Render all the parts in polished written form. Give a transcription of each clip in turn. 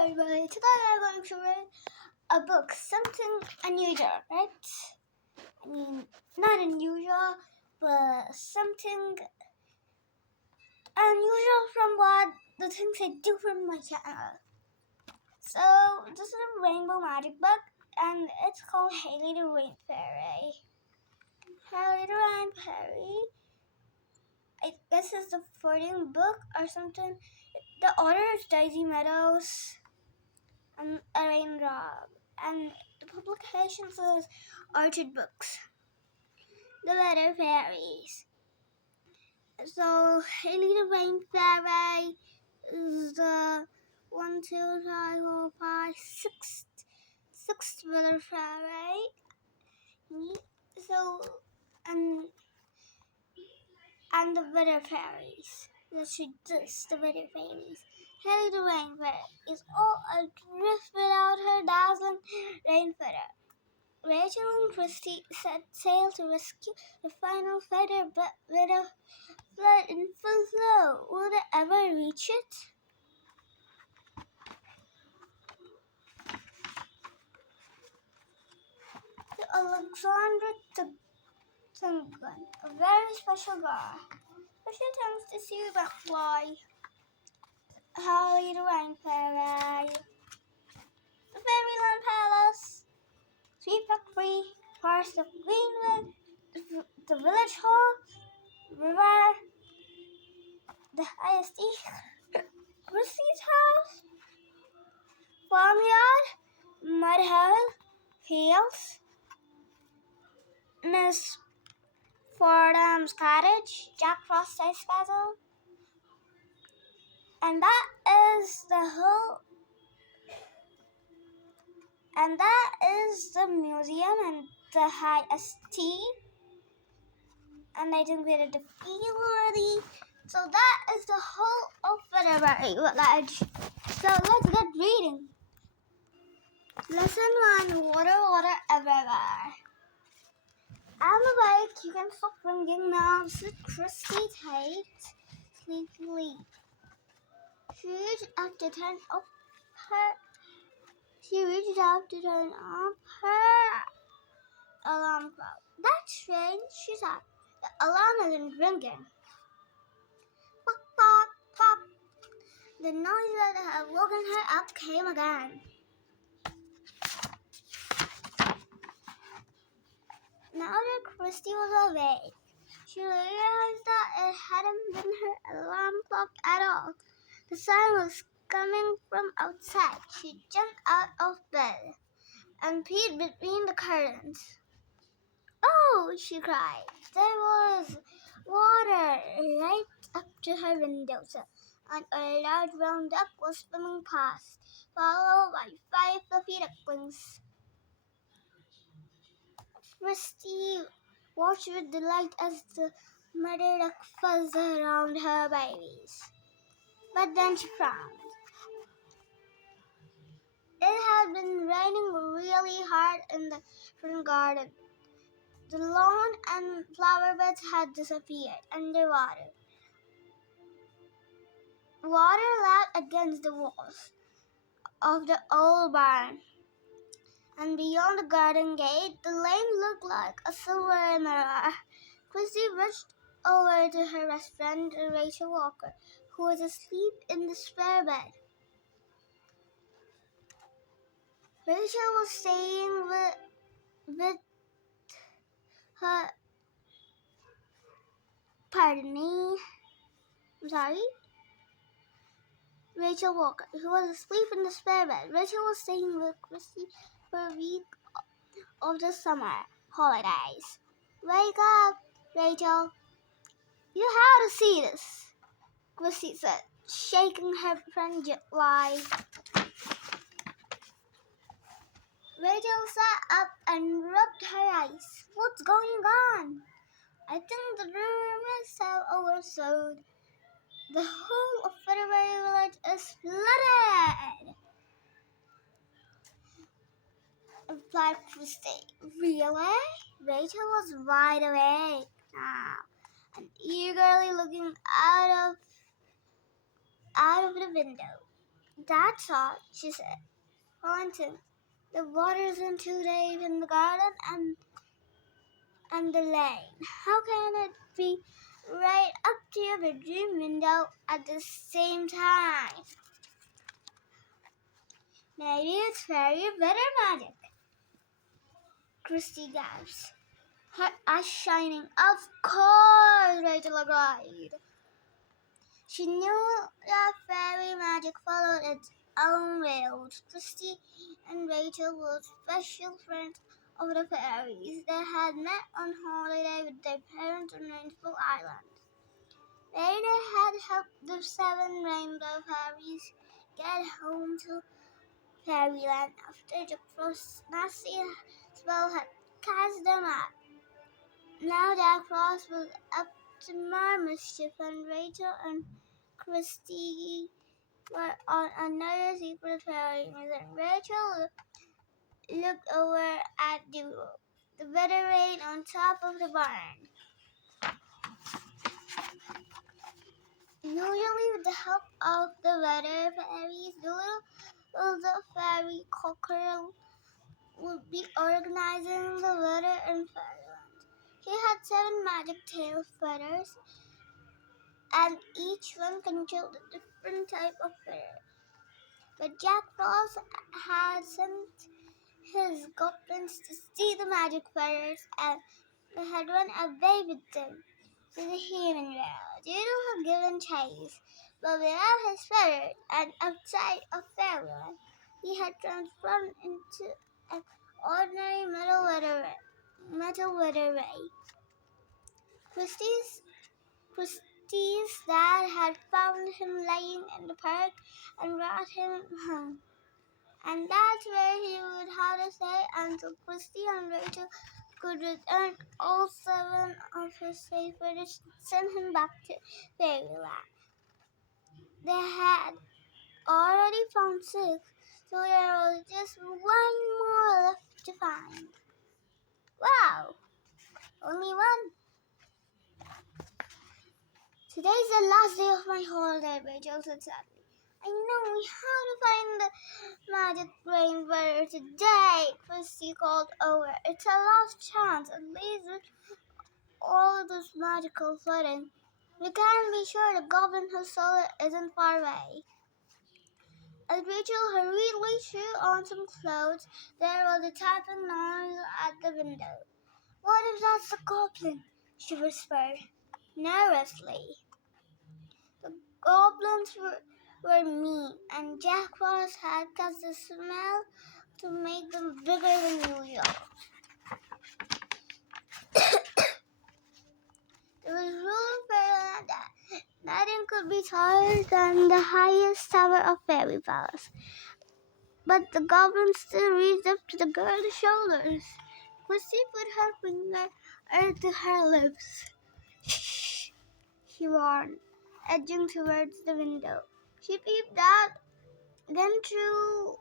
everybody, today I'm going to read a book, something unusual, right? I mean, not unusual, but something unusual from what the things I do from my channel. So, this is a rainbow magic book, and it's called Hailey the Rain Fairy. Hailey the Rain Fairy, I guess it's the 14th book or something. The author is Daisy Meadows and a raindrop, and the publication says Orchard Books. The Weather Fairies. So Hailey the Rain Fairy is the 1, 2, 3, 4, 5, 6th Weather Fairy. So and the Weather Fairies. Let's read this, the Weather Fairies. Hailey the Rain Fairy is all adrift without her dazzling rain feather. Rachel and Christy set sail to rescue the final feather, but with a flood in full flow, will they ever reach it? To Alexandra Tungan, a very special girl. Special thanks to Sue Butfly, Hailey the Rain Fairy, the Fairyland Palace, Sweet Factory, Forest of Greenwood, the Village Hall, River, the ISD, Christy's house, farmyard, mud hole, fields, Miss Fordham's cottage, Jack Frost's castle, and that is the museum and the high ST, and I think we did the field already. So that is the whole of Federbury Village. So let's get reading. Lesson 1, water everywhere. I'm awake, you can stop ringing now, said Christy Tate sleepily. She reached out to turn off her alarm clock. That's strange, she thought. The alarm isn't ringing. Pop, pop, pop. The noise that had woken her up came again. Now that Christy was awake, she realized that it hadn't been her alarm clock at all. The sound was coming from outside. She jumped out of bed and peeked between the curtains. Oh, she cried. There was water right up to her windowsill, and a large brown duck was swimming past, followed by 5 fluffy ducklings. Christy watched with delight as the mother duck fuzzed around her babies. But then she frowned. It had been raining really hard in the front garden. The lawn and flower beds had disappeared underwater. Water lapped against the walls of the old barn. And beyond the garden gate, the lane looked like a silver mirror. Christy rushed over to her best friend, Rachel Walker, who was asleep in the spare bed. Rachel was staying with her. Pardon me. I'm sorry. Rachel Walker, who was asleep in the spare bed. Rachel was staying with Christy for a week of the summer holidays. Wake up, Rachel. You have to see this, Christy said, shaking her friend gently. Rachel sat up and rubbed her eyes. What's going on? I think the river must have overflowed. The whole of Federbury Village is flooded, replied Christy. Really? Rachel was wide awake now and eagerly looking out of the window. That's all, she said, pointing. The water isn't too deep in the garden and the lane. How can it be right up to your bedroom window at the same time? Maybe it's fairy weather magic, Christy gasped, her eyes shining. Of course, Rachel agreed. She knew that fairy magic followed its own rules. Christy and Rachel were special friends of the fairies. They had met on holiday with their parents on Rainbow Island. They had helped the 7 rainbow fairies get home to fairyland after the nasty spell had cast them out. Now Jack Frost was up to more mischief, and Rachel and Christy were on another secret fairy mission. Rachel looked over at the weather vane on top of the barn. Usually, with the help of the weather fairies, the little fairy cockerel would be organizing the weather in fairyland. He had 7 magic tail feathers, and each one controlled a different type of feather. But Jack Frost had sent his goblins to see the magic feathers, and they had run away with them to the human world. They would have given chase, but without his feathers and outside of fairyland, he had transformed into an ordinary metal weather ray. Christie's dad had found him lying in the park and brought him home. And that's where he would have to stay until Christy and Rachel could return all 7 of his favorites and send him back to fairyland. They had already found 6, so there was just 1 more left to find. Wow! Only 1. Today's the last day of my holiday, Rachel said sadly. I know we have to find the magic rainbow today, Christy called over. It's a last chance, at least with all this magical flooding. We can be sure the goblin who stole it isn't far away. As Rachel hurriedly threw on some clothes, there was a tapping noise at the window. What if that's the goblin? She whispered nervously. The goblins were mean, and Jack Frost had cast the smell to make them bigger than usual. There was rule in fairyland that nothing could be taller than the highest tower of Fairy Palace. But the goblin still reached up to the girl's shoulders. Christy put her finger to her lips. Shh, she warned, edging towards the window. She peeped out, then drew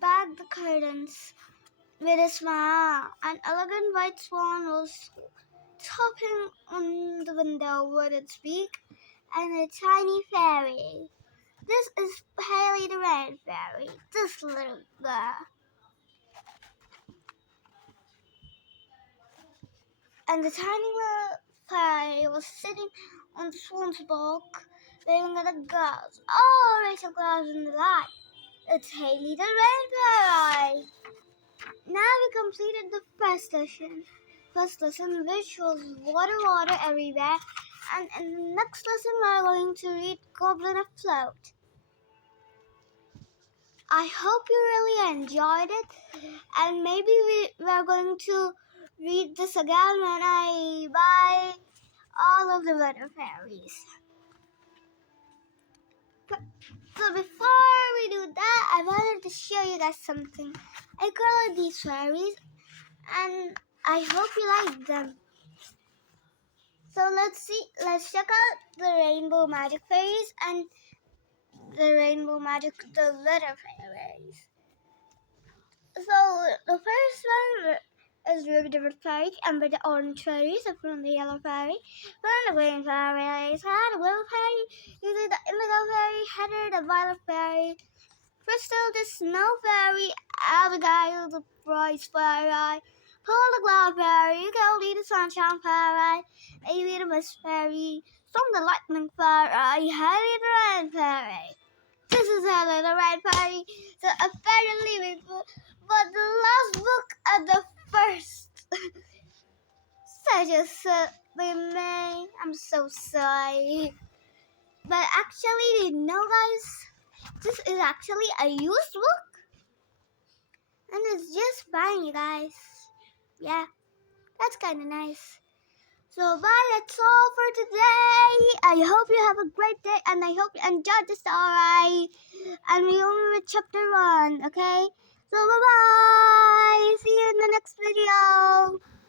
back the curtains with a smile. An elegant white swan was topping on the window with its beak, and a tiny fairy. This is Haley the Rain Fairy, this little girl. And the tiny little fairy was sitting on the swan's back, waving at the girls. Oh, Rachel glanced in the light. It's Haley the Rain Fairy. Now we completed the first lesson, which was water everywhere, and in the next lesson we're going to read Goblin Afloat. I hope you really enjoyed it, and maybe we're going to read this again when I buy all of the weather fairies. So before we do that, I wanted to show you guys something. I colored these fairies, and I hope you like them. So let's check out the Rainbow Magic Fairies and the Weather Fairies. So the first one It's really different fairies, and with the orange fairies, and from the yellow fairy, from the green fairy, the blue fairy, using the indigo fairy, Heather the violet fairy, Crystal the snow fairy, Abigail the bright fairy, Paul the cloud fairy, Goldie the sunshine fairy, Amy the mist fairy, Storm the lightning fairy, Harry the rain fairy. This is Helen the Rain Fairy, so apparently we but the last book and the first. Such a silly man. I'm so sorry. But actually, you know, guys, this is actually a used book. And it's just fine, you guys. Yeah, that's kind of nice. So bye, that's all for today. I hope you have a great day and I hope you enjoyed the story. And we only read chapter 1, okay? So bye bye. See you in the next video.